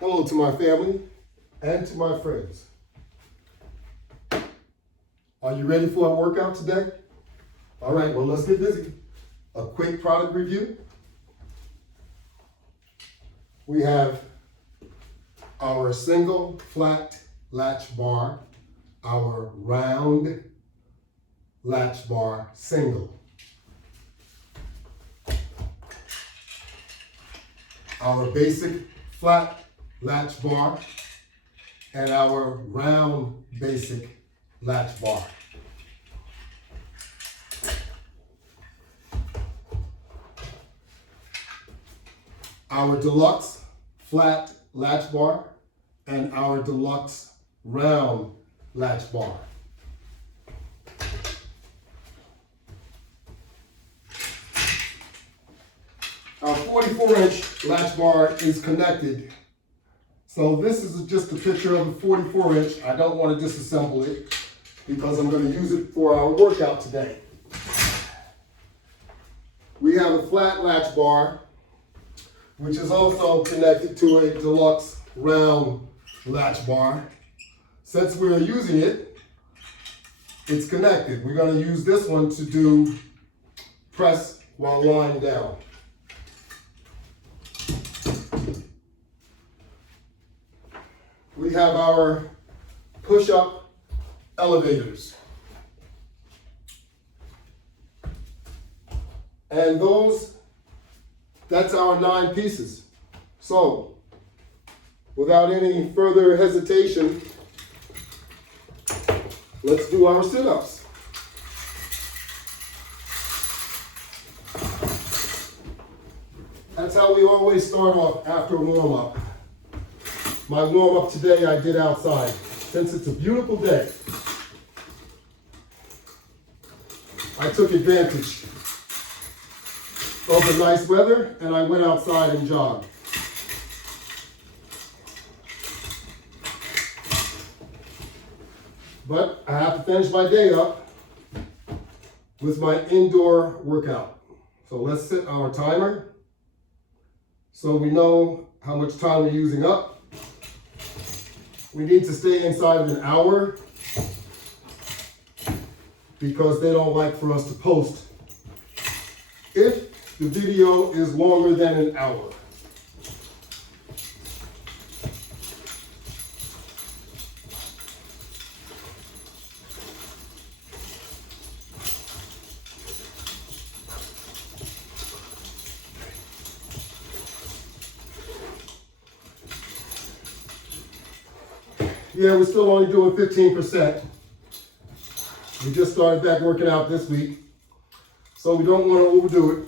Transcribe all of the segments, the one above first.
Hello to my family and to my friends. Are you ready for our workout today? All right, well, let's get busy. A quick product review. We have our single flat latch bar, our round latch bar single. Our basic flat latch bar and our round basic latch bar. Our deluxe flat latch bar and our deluxe round latch bar. Our 44-inch latch bar is connected. So this is just a picture of a 44-inch. I don't want to disassemble it because I'm going to use it for our workout today. We have a flat latch bar, which is also connected to a deluxe round latch bar. Since we're using it, it's connected. We're going to use this one to do press while lying down. We have our push-up elevators. And that's our 9 pieces. So, without any further hesitation, let's do our sit-ups. That's how we always start off after warm-up. My warm-up today I did outside, since it's a beautiful day. I took advantage of the nice weather and I went outside and jogged. But I have to finish my day up with my indoor workout. So let's set our timer so we know how much time we're using up. We need to stay inside of an hour because they don't like for us to post if the video is longer than an hour. Yeah, we're still only doing 15%. We just started back working out this week, so we don't want to overdo it.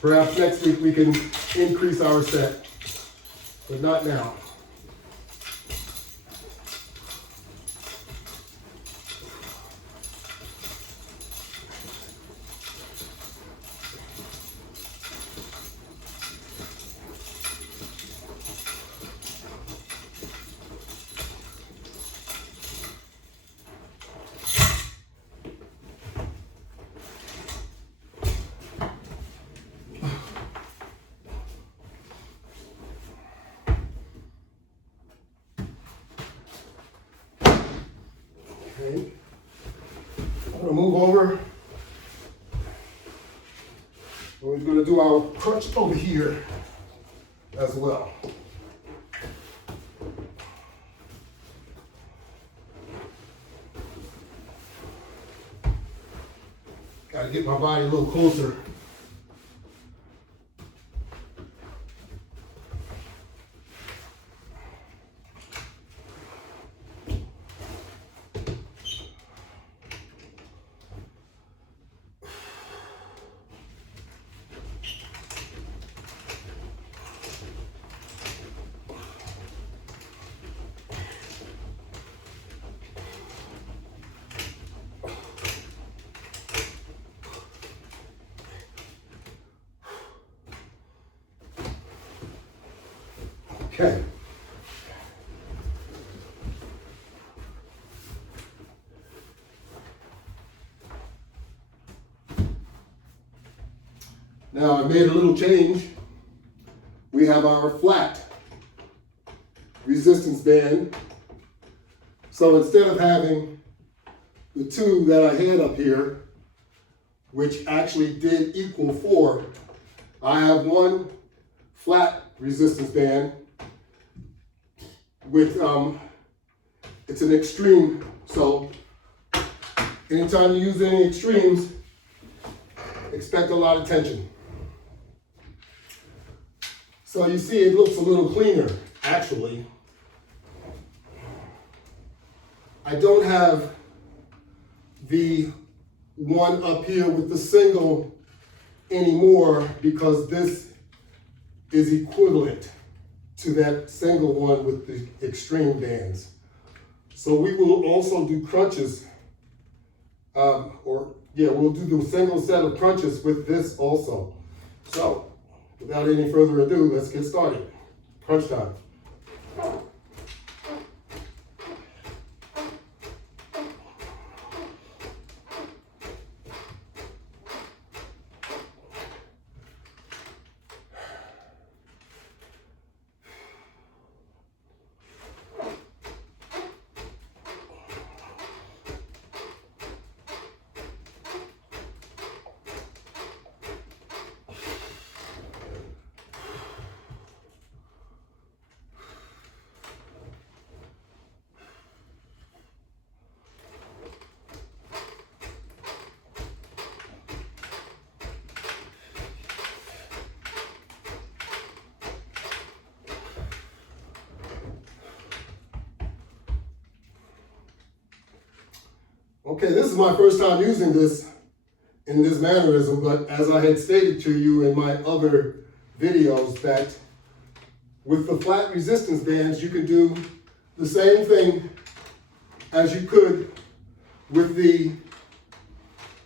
Perhaps next week we can increase our set, but not now. Okay. I'm going to move over. We're going to do our crunch over here as well. Got to get my body a little closer. Okay. Now I made a little change. we have our flat resistance band. So instead of having the two that I had up here, which actually did equal 4, I have one flat resistance band with, it's an extreme. So anytime you use any extremes, expect a lot of tension. So you see it looks a little cleaner, actually. I don't have the one up here with the single anymore because this is equivalent to that single one with the extreme bands. So we will also do crunches, we'll do the single set of crunches with this also. So without any further ado, let's get started. Crunch time. Okay, this is my first time using this in this mannerism, but as I had stated to you in my other videos that with the flat resistance bands, you can do the same thing as you could with the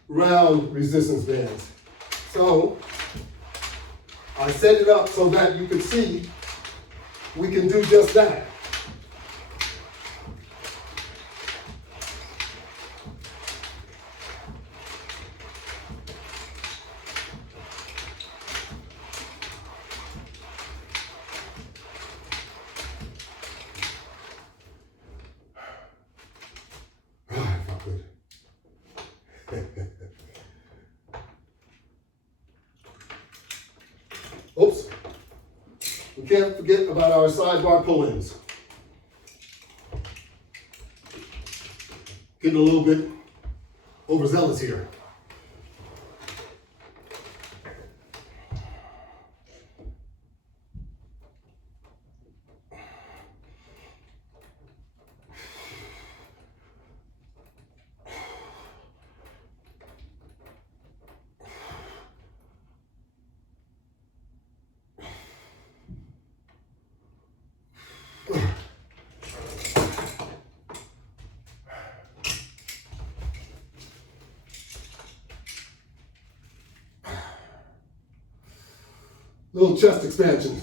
round resistance bands. So I set it up so that you can see we can do just that. Oops. We can't forget about our sidebar pull-ins. Getting a little bit overzealous here. Little chest expansion.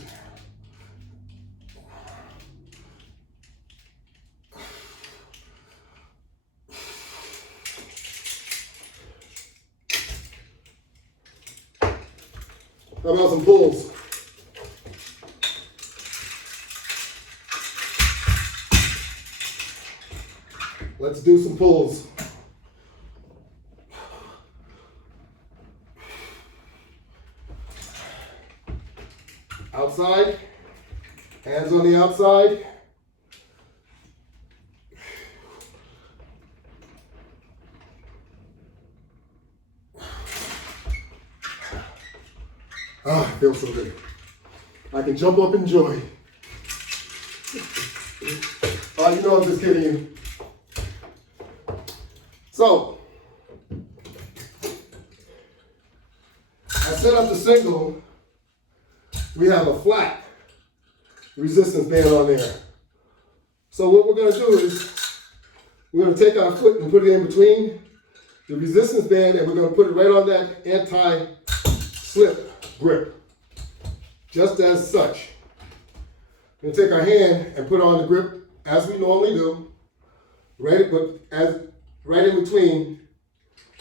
How about some pulls? Let's do some pulls. Outside, hands on the outside. Ah, it feels so good. I can jump up and enjoy. You know I'm just kidding you. So, I set up the single. We have a flat resistance band on there. So what we're going to do is we're going to take our foot and put it in between the resistance band, and we're going to put it right on that anti-slip grip, just as such. We're going to take our hand and put on the grip as we normally do, right in between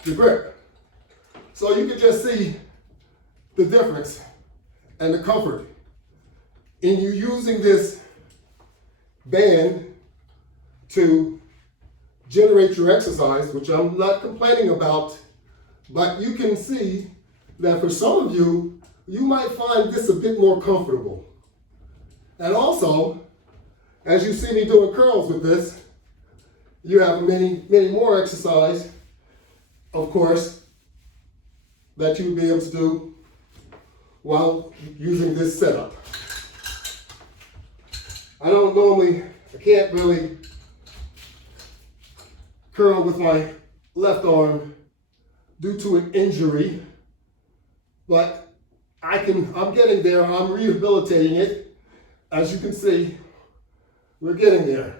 the grip. So you can just see the difference and the comfort in you using this band to generate your exercise, which I'm not complaining about, but you can see that for some of you, you might find this a bit more comfortable. And also, as you see me doing curls with this, you have many, many more exercise, of course, that you would be able to do while using this setup. I can't really curl with my left arm due to an injury, but I'm getting there, I'm rehabilitating it. As you can see, we're getting there.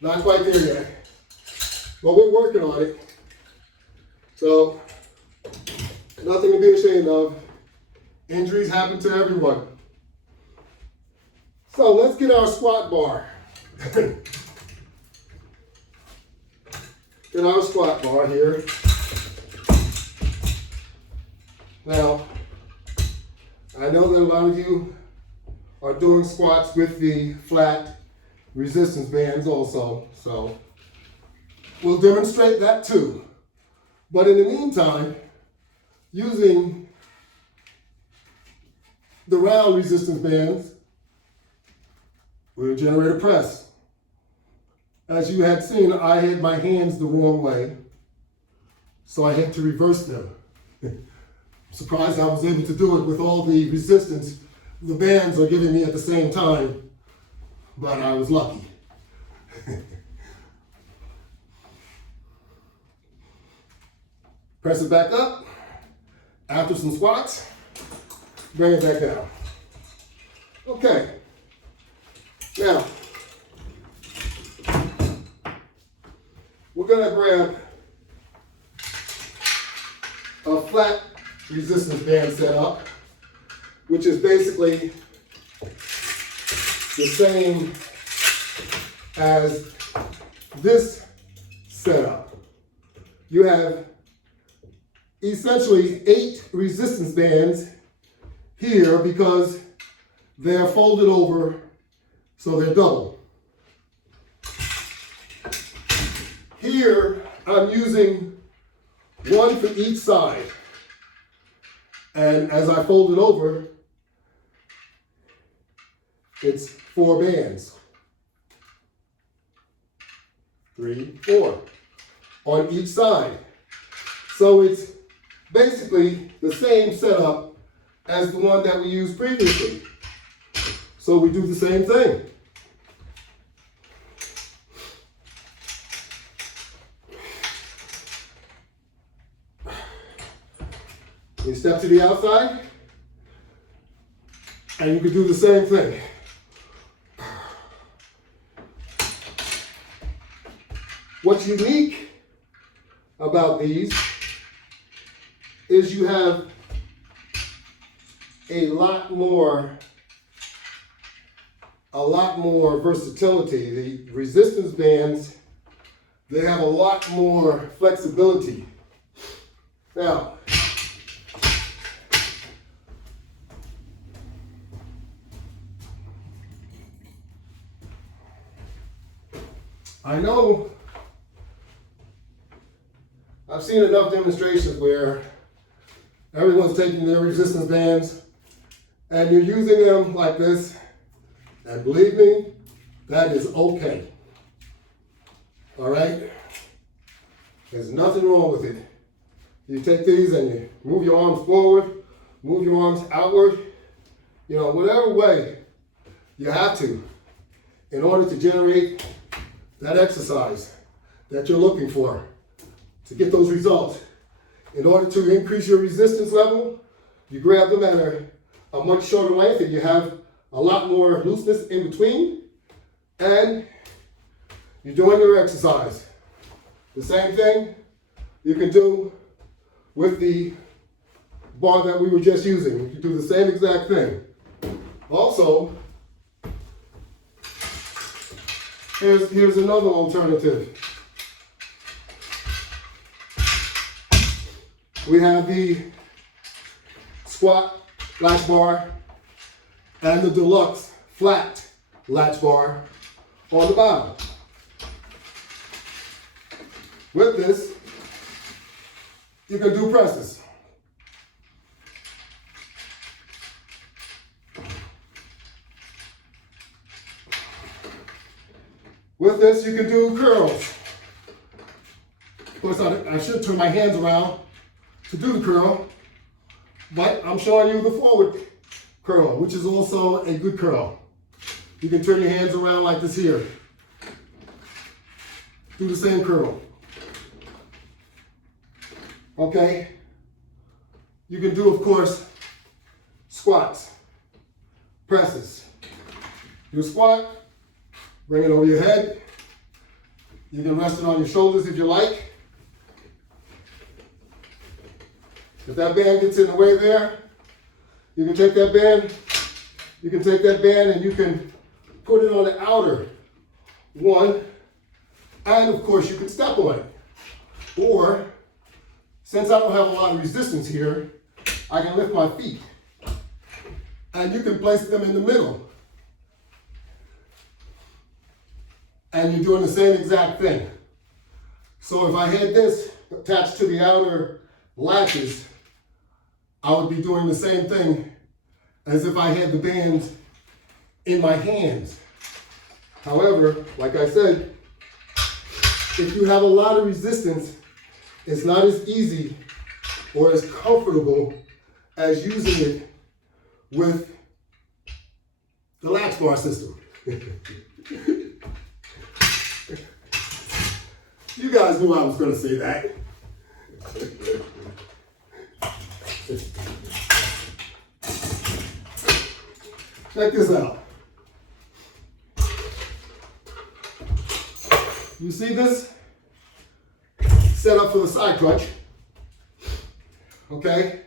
Not quite there yet, but we're working on it. So, nothing to be ashamed of. Injuries happen to everyone. So let's get our squat bar. Get our squat bar here. Now, I know that a lot of you are doing squats with the flat resistance bands also, so we'll demonstrate that too. But in the meantime, using the round resistance bands, we'll generate a press. As you had seen, I had my hands the wrong way, so I had to reverse them. Surprised I was able to do it with all the resistance the bands are giving me at the same time, but I was lucky. Press it back up. After some squats, bring it back down. Okay. Now, we're gonna grab a flat resistance band setup, which is basically the same as this setup. You have essentially 8 resistance bands here because they're folded over, so they're double. Here, I'm using 1 for each side. And as I fold it over, it's 4 bands. 3, 4 on each side. So it's basically the same setup as the one that we used previously. So we do the same thing. You step to the outside, and you can do the same thing. What's unique about these is you have a lot more versatility. The resistance bands, they have a lot more flexibility. Now, I know I've seen enough demonstrations where everyone's taking their resistance bands and you're using them like this, and believe me, that is okay. All right? There's nothing wrong with it. You take these and you move your arms forward, move your arms outward, whatever way you have to in order to generate that exercise that you're looking for to get those results. In order to increase your resistance level, you grab them at a much shorter length and you have a lot more looseness in between, and you're doing your exercise. The same thing you can do with the bar that we were just using. You can do the same exact thing. Also, here's another alternative. We have the squat latch bar and the deluxe flat latch bar on the bottom. With this, you can do presses. With this, you can do curls. Of course, I should turn my hands around to do the curl, but I'm showing you the forward curl, which is also a good curl. You can turn your hands around like this here. Do the same curl. Okay? You can do, of course, squats, presses. Do a squat, bring it over your head. You can rest it on your shoulders if you like. If that band gets in the way there, you can take that band, and you can put it on the outer one, and of course you can step on it. Or, since I don't have a lot of resistance here, I can lift my feet, and you can place them in the middle. And you're doing the same exact thing. So if I had this attached to the outer latches, I would be doing the same thing as if I had the band in my hands. However, like I said, if you have a lot of resistance, it's not as easy or as comfortable as using it with the latch bar system. You guys knew I was going to say that. Check this out. You see this? Set up for the side crunch. Okay?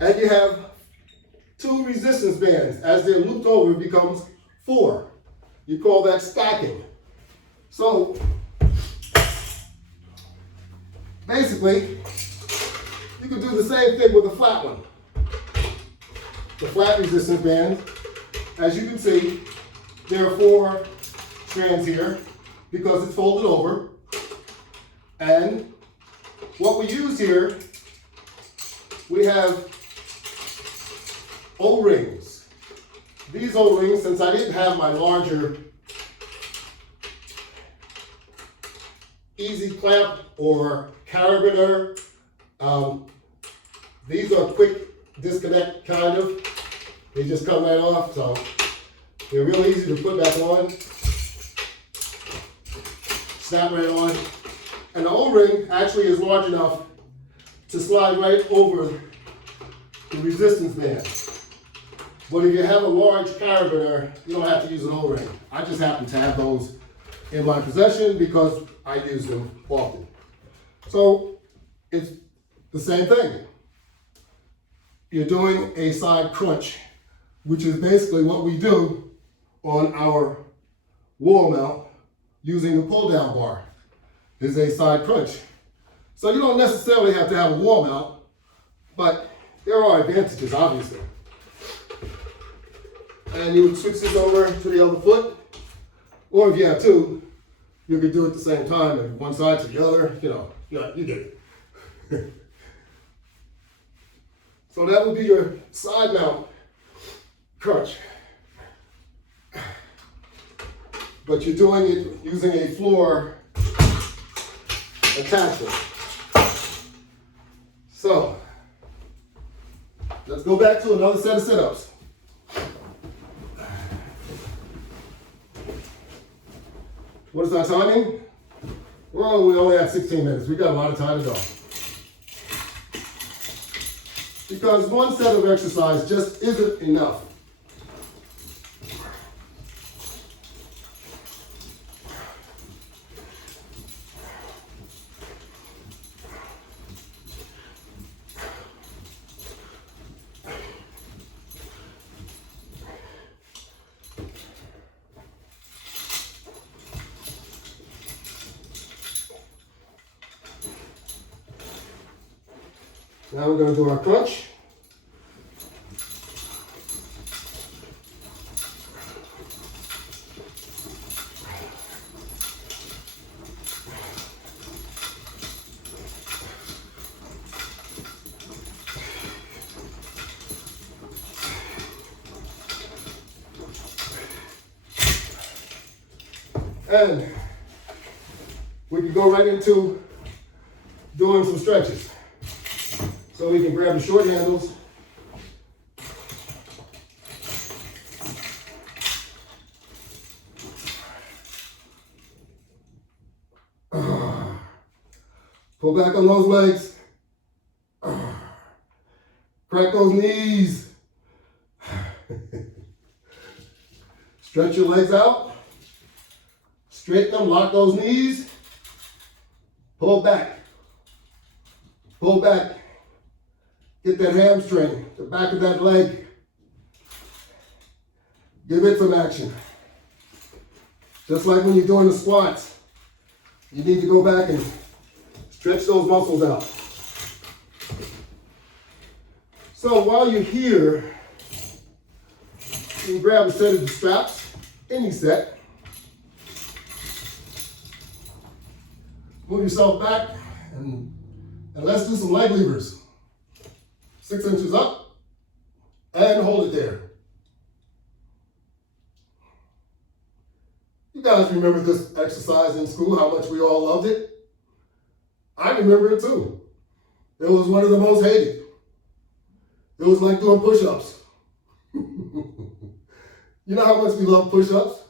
And you have 2 resistance bands. As they're looped over, it becomes 4. You call that stacking. So, basically, you can do the same thing with the flat one. The flat resistance band, as you can see, there are 4 strands here because it's folded over. And what we use here, we have O-rings. These O-rings, since I didn't have my larger easy clamp or carabiner, these are quick disconnect kind of. They just come right off, so they're real easy to put back on. Snap right on. And the O-ring actually is large enough to slide right over the resistance band. But if you have a large carabiner, you don't have to use an O-ring. I just happen to have those in my possession because I use them often. So it's the same thing. You're doing a side crunch, which is basically what we do on our wall mount using the pull down bar, is a side crunch. So you don't necessarily have to have a wall mount, but there are advantages, obviously. And you would switch this over to the other foot, or if you have 2, you could do it at the same time, and one side to the other, you get it. So that would be your side mount crunch. But you're doing it using a floor attachment. So, let's go back to another set of sit-ups. What is our timing? Well, we only have 16 minutes. We got a lot of time to go. Because one set of exercise just isn't enough. Now we're going to do our crunch. And we can go right into doing some stretches. So we can grab the short handles. Pull back on those legs. Crack those knees. Stretch your legs out. Straighten them, lock those knees. Pull back. Pull back. Get that hamstring, the back of that leg. Give it some action. Just like when you're doing the squats, you need to go back and stretch those muscles out. So while you're here, you can grab a set of the straps, any set. Move yourself back and let's do some leg levers. 6 inches up and hold it there. You guys remember this exercise in school, how much we all loved it? I remember it too. It was one of the most hated. It was like doing push-ups. You know how much we love push-ups?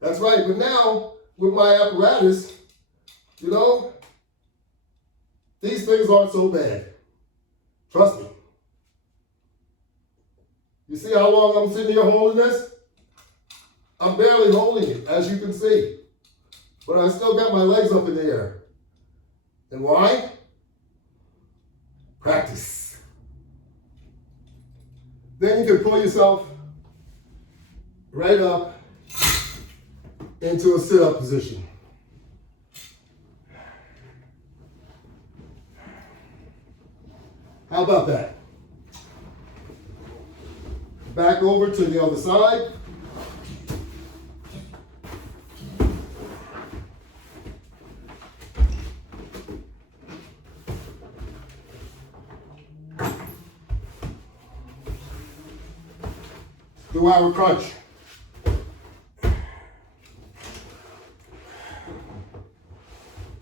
That's right, but now with my apparatus, you know, these things aren't so bad. Trust me. You see how long I'm sitting here holding this? I'm barely holding it, as you can see. But I still got my legs up in the air. And why? Practice. Then you can pull yourself right up into a sit-up position. How about that? Back over to the other side. Do our crunch.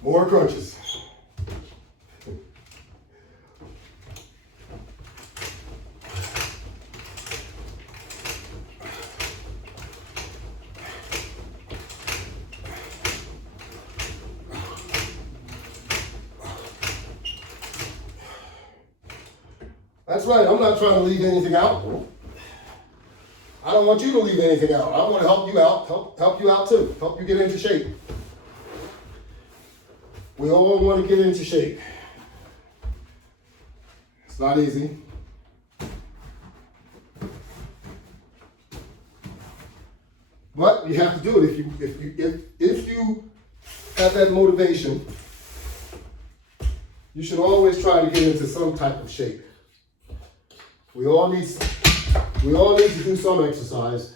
More crunches. That's right, I'm not trying to leave anything out. I don't want you to leave anything out. I want to help you out, help you out too, help you get into shape. We all want to get into shape. It's not easy. But you have to do it if you have that motivation. You should always try to get into some type of shape. We all need to do some exercise,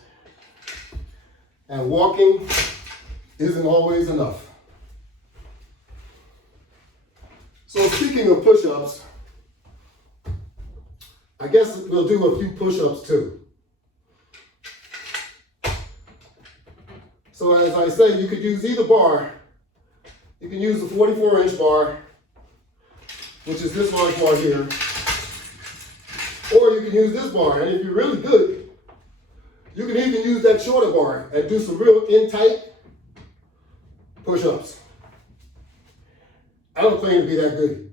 and walking isn't always enough. So speaking of push-ups, I guess we'll do a few push-ups too. So as I say, you could use either bar. You can use the 44-inch bar, which is this large bar here, or you can use this bar. And if you're really good, you can even use that shorter bar and do some real in-tight push-ups. I don't claim to be that good.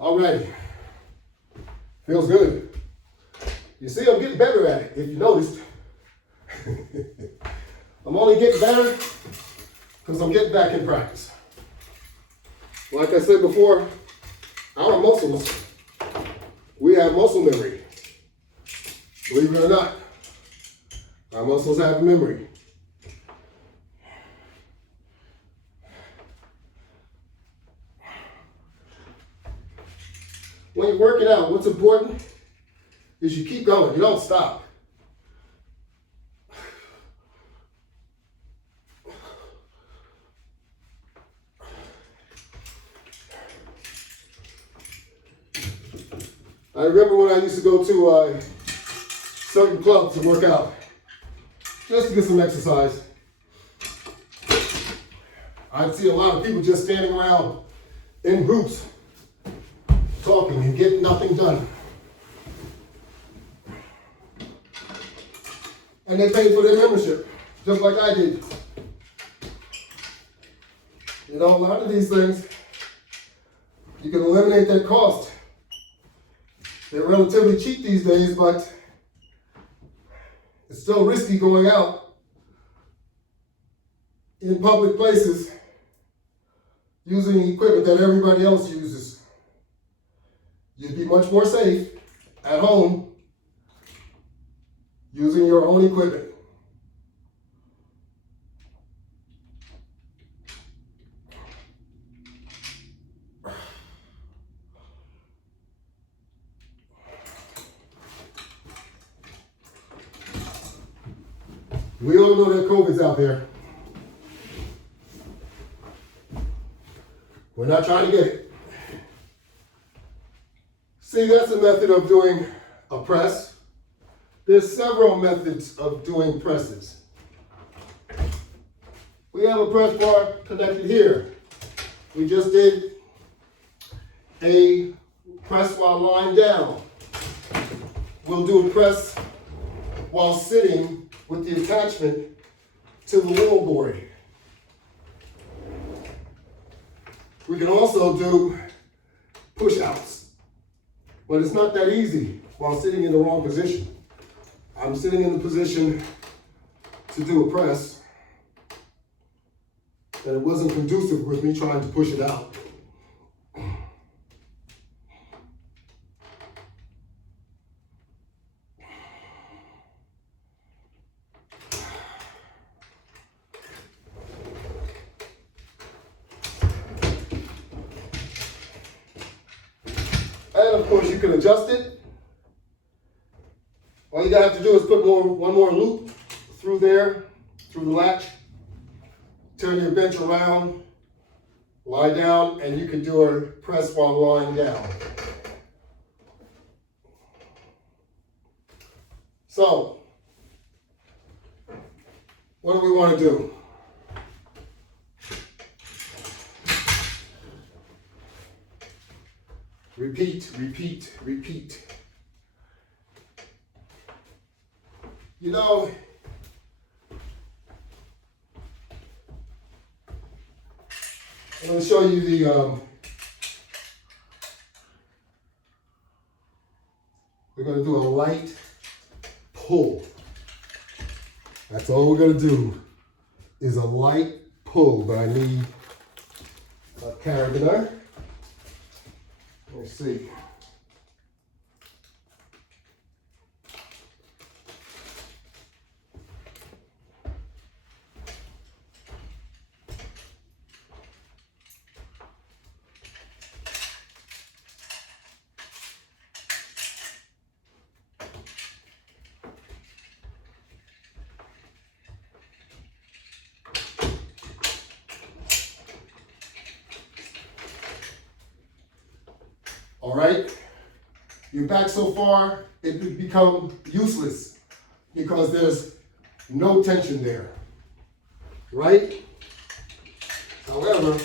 Alrighty. Feels good. You see, I'm getting better at it, if you noticed. I'm only getting better because I'm getting back in practice. Like I said before, our muscles, we have muscle memory. Believe it or not, our muscles have memory. When you're working out, what's important is you keep going, you don't stop. I remember when I used to go to certain clubs to work out, just to get some exercise. I'd see a lot of people just standing around in groups, talking and getting nothing done. And they paid for their membership, just like I did. You know, a lot of these things, you can eliminate that cost. They're relatively cheap these days, but it's still risky going out in public places using equipment that everybody else uses. You'd be much more safe at home using your own equipment. We all know that COVID's out there. We're not trying to get it. See, that's a method of doing a press. There's several methods of doing presses. We have a press bar connected here. We just did a press while lying down. We'll do a press while sitting with the attachment to the wall board. We can also do push-outs, but it's not that easy while sitting in the wrong position. I'm sitting in the position to do a press, and it wasn't conducive with me trying to push it out. And of course you can adjust it. All you have to do is put one more loop through there, through the latch. Turn your bench around, lie down, and you can do a press while lying down. So, what do we want to do? Repeat, repeat, repeat. You know, I'm going to show you we're going to do a light pull. That's all we're going to do is a light pull, but I need a carabiner. Let's see. All right, your back so far, it would become useless because there's no tension there, right? However,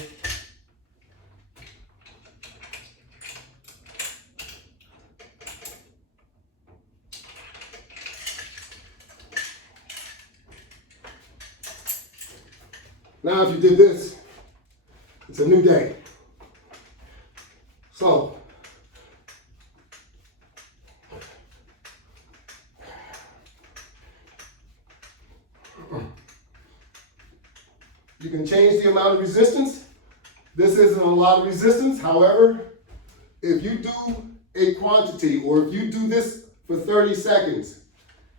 now if you did this, it's a new day. So, You can change the amount of resistance. This isn't a lot of resistance. However, if you do a quantity, or if you do this for 30 seconds,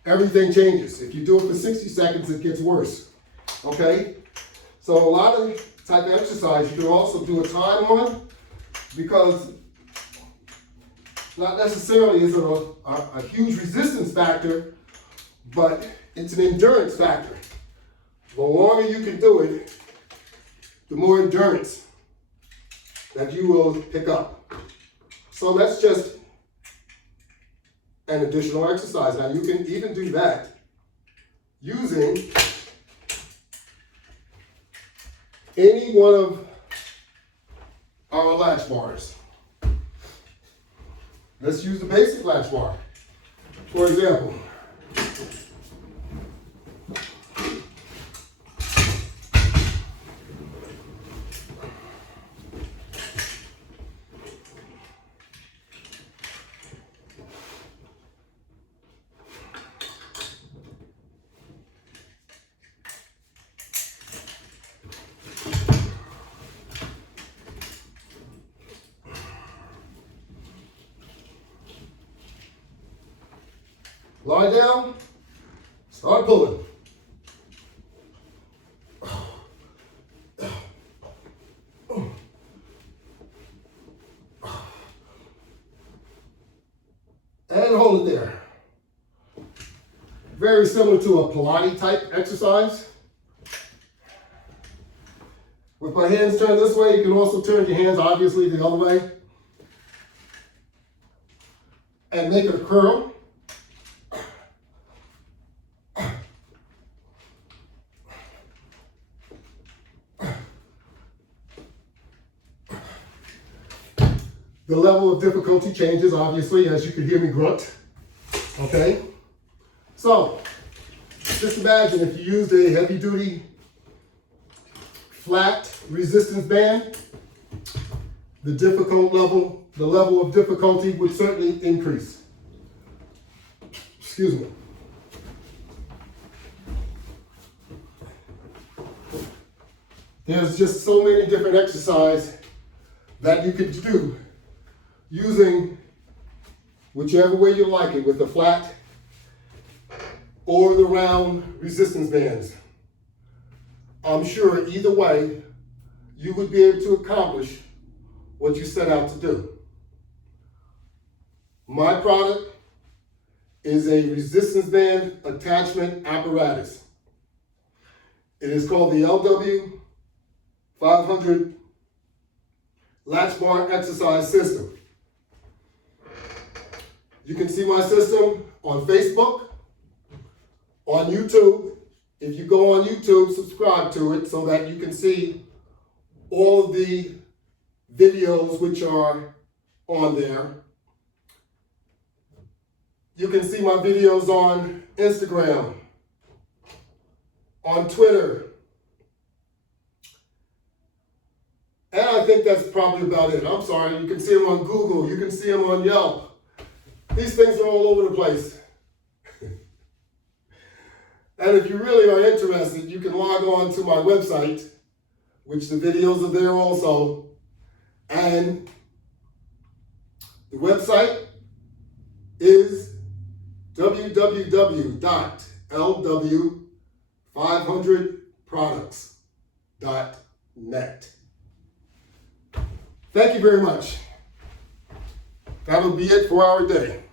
everything changes. If you do it for 60 seconds, it gets worse. Okay? So a lot of type of exercise you can also do a time on, because not necessarily is it a huge resistance factor, but it's an endurance factor. The longer you can do it, the more endurance that you will pick up. So that's just an additional exercise. Now you can even do that using any one of our latch bars. Let's use the basic latch bar. For example, lie down, start pulling. And hold it there. Very similar to a Pilates type exercise. With my hands turned this way, you can also turn your hands obviously the other way. And make it a curl. The level of difficulty changes, obviously, as you can hear me grunt. Okay? So, just imagine if you used a heavy-duty, flat resistance band, the level of difficulty would certainly increase. Excuse me. There's just so many different exercises that you could do using whichever way you like it, with the flat or the round resistance bands. I'm sure either way, you would be able to accomplish what you set out to do. My product is a resistance band attachment apparatus. It is called the LW500 Latchbar Exercise System. You can see my system on Facebook, on YouTube. If you go on YouTube, subscribe to it so that you can see all of the videos which are on there. You can see my videos on Instagram, on Twitter. And I think that's probably about it. I'm sorry, you can see them on Google, you can see them on Yelp. These things are all over the place. And if you really are interested, you can log on to my website, which the videos are there also. And the website is www.lw500products.net. Thank you very much. That'll be it for our day.